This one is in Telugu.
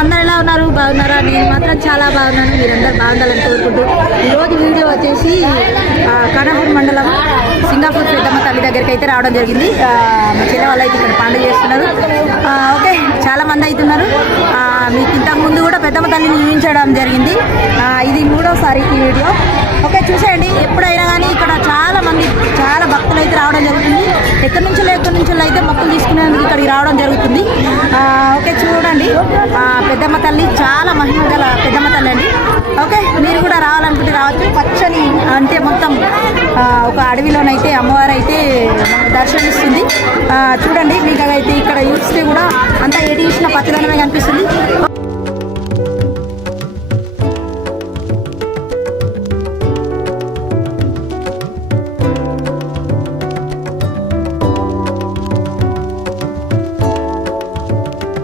అందరు ఎలా ఉన్నారు? బాగున్నారా? నేను మాత్రం చాలా బాగున్నాను. మీరందరూ బాగుండాలని కోరుకుంటూ ఈరోజు వీడియో వచ్చేసి ఖానాపూర్ మండలం సింగాపూర్ పెద్దమ్మ తల్లి దగ్గరికి అయితే రావడం జరిగింది. మా చెల్లె వాళ్ళు అయితే ఇక్కడ పండుగ చేస్తున్నారు. ఓకే, చాలా మంది అవుతున్నారు. మీకు ఇంతకుముందు కూడా పెద్దమ్మ తల్లిని చూపించడం జరిగింది. ఇది 3వసారి ఈ వీడియో. ఓకే, చూసేయండి. ఎప్పుడైనా కానీ ఇక్కడ చాలా భక్తులు అయితే రావడం జరుగుతుంది. ఎక్కడి నుంచో అయితే మొక్కులు తీసుకునేందుకు ఇక్కడికి రావడం జరుగుతుంది. ఓకే, చూడండి. పెద్దమ్మ తల్లి చాలా మహిమ గల పెద్దమ్మ తల్లి అండి. ఓకే, మీరు కూడా రావాలనుకుంటే రావచ్చు. పచ్చని అంటే మొత్తం ఒక అడవిలోనైతే అమ్మవారు అయితే దర్శనమిస్తుంది. చూడండి, మీకు అయితే ఇక్కడ చూస్తే కూడా అంతా 18